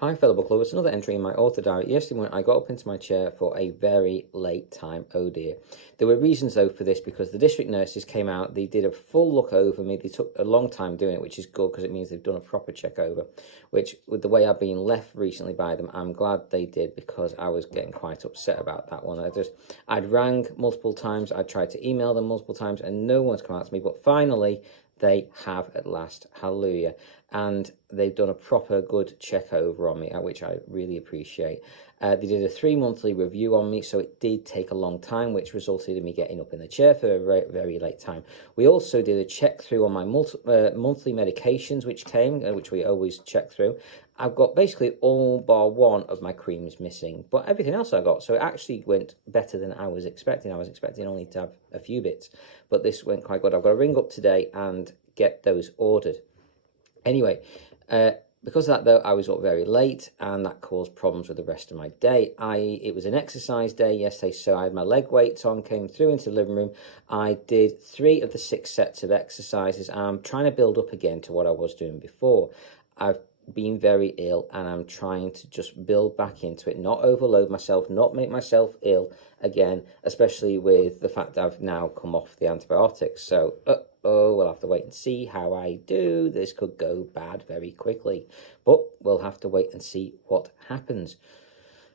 Hi fellow book lovers, another entry in my author diary. Yesterday morning I got up into my chair for a very late time. Oh dear. There were reasons though for this, because the district nurses came out, they did a full look over me. They took a long time doing it, which is good because it means they've done a proper check over, which with the way I've been left recently by them, I'm glad they did, because I was getting quite upset about that one. I'd rang multiple times, I tried to email them multiple times and no one's come out to me, but finally they have at last. Hallelujah. And they've done a proper good check over on me, which I really appreciate. They did a 3-monthly review on me, so it did take a long time, which resulted in me getting up in the chair for a very, very late time. We also did a check through on my monthly medications, which came, which we always check through. I've got basically all bar one of my creams missing, but everything else I got. So it actually went better than I was expecting. I was expecting only to have a few bits, but this went quite good. I've got to ring up today and get those ordered. Anyway, because of that though, I was up very late and that caused problems with the rest of my day. It was an exercise day yesterday, so I had my leg weights on, came through into the living room. I did 3 of the 6 sets of exercises. I'm trying to build up again to what I was doing before. I've been very ill and I'm trying to just build back into it, not overload myself, not make myself ill again, especially with the fact that I've now come off the antibiotics. So we'll have to wait and see how I do. This could go bad very quickly, but we'll have to wait and see what happens.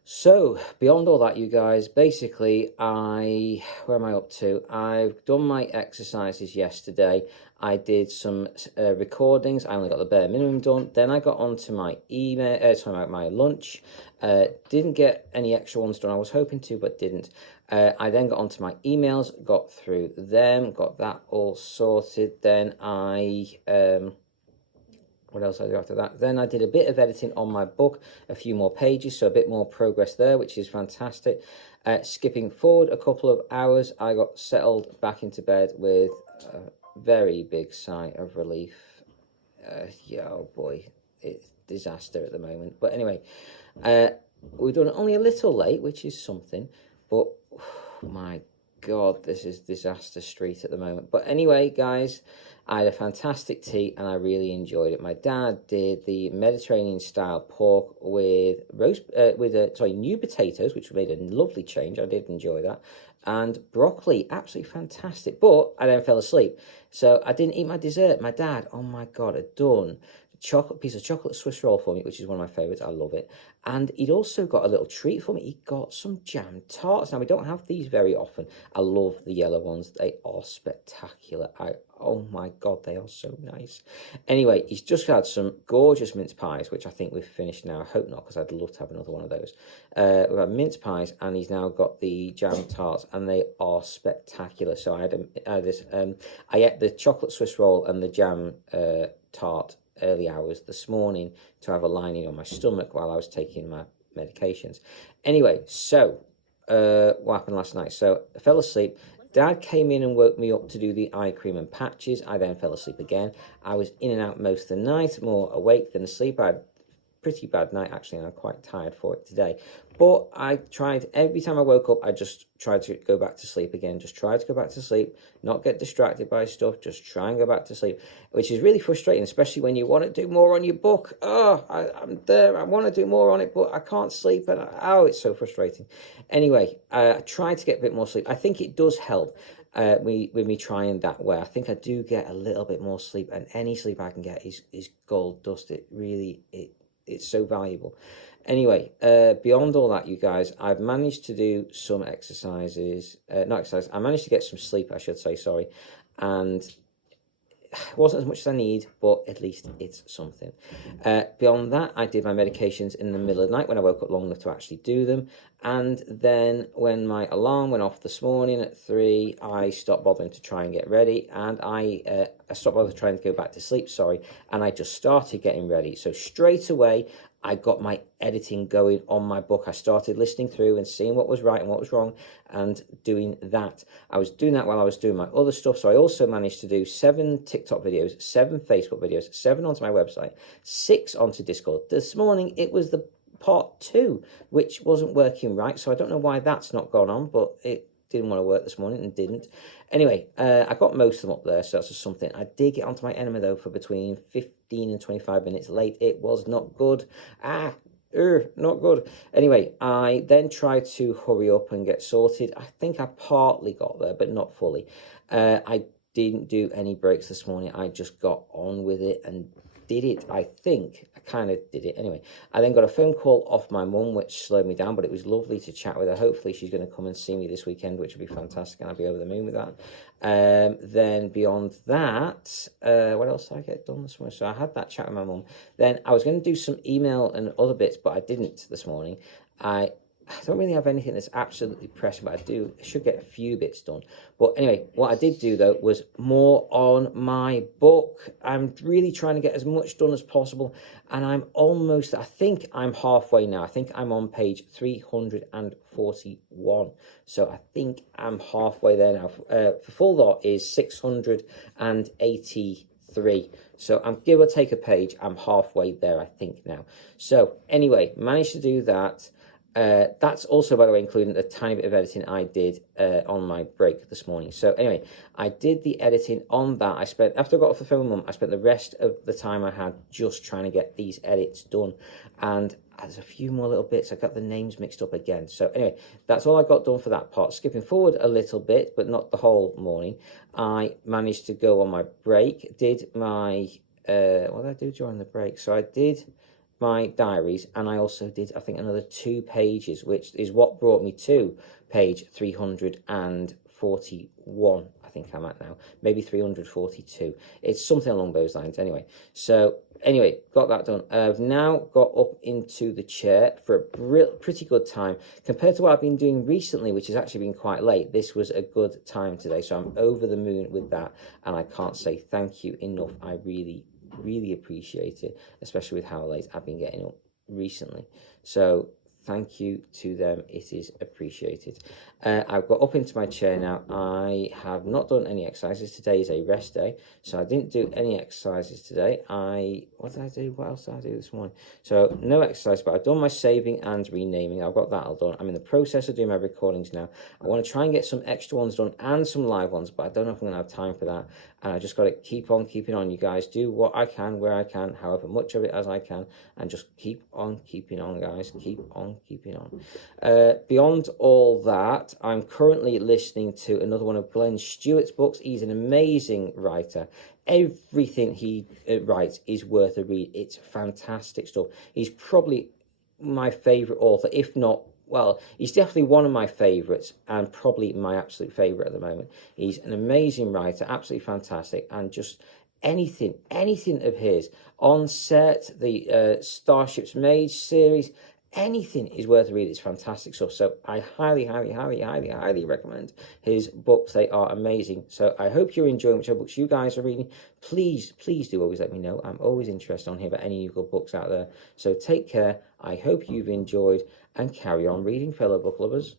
So beyond all that, you guys, basically where am I up to? I've done my exercises yesterday. I did some recordings. I only got the bare minimum done. Then I got onto my my lunch. Didn't get any extra ones done. I was hoping to, but didn't. I then got onto my emails, got through them, got that all sorted. Then what else I do after that? Then I did a bit of editing on my book, a few more pages, so a bit more progress there, which is fantastic. Skipping forward a couple of hours, I got settled back into bed with a very big sigh of relief. Yeah, oh boy, it's disaster at the moment. But anyway, we've done it only a little late, which is something, but my God, this is disaster street at the moment. But anyway, guys, I had a fantastic tea and I really enjoyed it. My dad did the Mediterranean style pork with new potatoes, which made a lovely change. I did enjoy that. And broccoli, absolutely fantastic. But I then fell asleep, so I didn't eat my dessert. My dad, oh my God, had done piece of chocolate Swiss roll for me, which is one of my favorites. I love it. And he'd also got a little treat for me. He got some jam tarts. Now, we don't have these very often. I love the yellow ones. They are spectacular. Oh my God, they are so nice. Anyway, he's just had some gorgeous mince pies, which I think we've finished now. I hope not, because I'd love to have another one of those. We've had mince pies, and he's now got the jam tarts, and they are spectacular. So I ate the chocolate Swiss roll and the jam tart early hours this morning to have a lining on my stomach while I was taking my medications. Anyway, so what happened last night? So I fell asleep. Dad came in and woke me up to do the eye cream and patches. I then fell asleep again. I was in and out most of the night, more awake than asleep. I had pretty bad night actually, and I'm quite tired for it today. But I tried, every time I woke up, I just tried to go back to sleep again. Just try to go back to sleep, not get distracted by stuff, just try and go back to sleep, which is really frustrating, especially when you want to do more on your book. I'm there, I want to do more on it, but I can't sleep, and it's so frustrating. Anyway, I tried to get a bit more sleep. I think it does help. With me trying that way, I think I do get a little bit more sleep, and any sleep I can get is gold dust. It's so valuable. Anyway, beyond all that, you guys, I've managed to do some exercises. Not exercise. I managed to get some sleep, I should say, sorry. And it wasn't as much as I need, but at least it's something. Beyond that, I did my medications in the middle of the night when I woke up long enough to actually do them. And then when my alarm went off this morning at 3, I stopped bothering to try and get ready. And I stopped bothering trying to go back to sleep, and I just started getting ready. So straight away, I got my editing going on my book. I started listening through and seeing what was right and what was wrong and doing that. I was doing that while I was doing my other stuff. So I also managed to do 7 TikTok videos, 7 Facebook videos, 7 onto my website, 6 onto Discord. This morning, it was the part 2, which wasn't working right. So I don't know why that's not gone on, but it didn't want to work this morning and didn't. Anyway, I got most of them up there, so that's just something. I did get onto my enema, though, for between 15 and 25 minutes late. It was not good. not good. Anyway, I then tried to hurry up and get sorted. I think I partly got there, but not fully. I didn't do any breaks this morning. I just got on with it and did it. I think I kind of did it anyway. I then got a phone call off my mum, which slowed me down, but it was lovely to chat with her. Hopefully she's going to come and see me this weekend, which would be fantastic, and I'll be over the moon with that. Then beyond that, what else did I get done this morning? So I had that chat with my mum. Then I was going to do some email and other bits, but I didn't this morning. I don't really have anything that's absolutely pressing, but I should get a few bits done. But anyway, what I did do though was more on my book. I'm really trying to get as much done as possible, and I think I'm halfway now. I think I'm on page 341. So I think I'm halfway there now. The full lot is 683. So I'm give or take a page. I'm halfway there, I think now. So anyway, managed to do that. That's also, by the way, including a tiny bit of editing I did on my break this morning. So anyway, I did the editing on that. After I got off the phone with Mum, I spent the rest of the time I had just trying to get these edits done. And there's a few more little bits. I got the names mixed up again. So anyway, that's all I got done for that part. Skipping forward a little bit, but not the whole morning, I managed to go on my break, did my, what did I do during the break? So I did my diaries, and I also did, I think, another 2 pages, which is what brought me to page 341. I think I'm at now, maybe 342. It's something along those lines anyway. So anyway, got that done. I've now got up into the chair for a pretty good time compared to what I've been doing recently, which has actually been quite late. This was a good time today, so I'm over the moon with that, and I can't say thank you enough. I really appreciate it, especially with how late I've been getting up recently. So thank you to them. It is appreciated. I've got up into my chair now. I have not done any exercises. Today is a rest day, so I didn't do any exercises today. What did I do? What else did I do this morning? So no exercise, but I've done my saving and renaming. I've got that all done. I'm in the process of doing my recordings now. I want to try and get some extra ones done and some live ones, but I don't know if I'm going to have time for that. And I just got to keep on keeping on. You guys, do what I can, where I can, however much of it as I can, and just keep on keeping on, guys. Keep on keeping on. Beyond all that, I'm currently listening to another one of Glenn Stewart's books. He's an amazing writer. Everything he writes is worth a read. It's fantastic stuff. He's probably my favourite author, if not, well, he's definitely one of my favourites and probably my absolute favourite at the moment. He's an amazing writer, absolutely fantastic, and just anything of his on set, the Starships Made series, anything is worth a read. It's fantastic stuff. So I highly recommend his books. They are amazing. So I hope you're enjoying whichever books you guys are reading. Please do always let me know. I'm always interested on here about any new good books out there. So take care. I hope you've enjoyed, and carry on reading, fellow book lovers.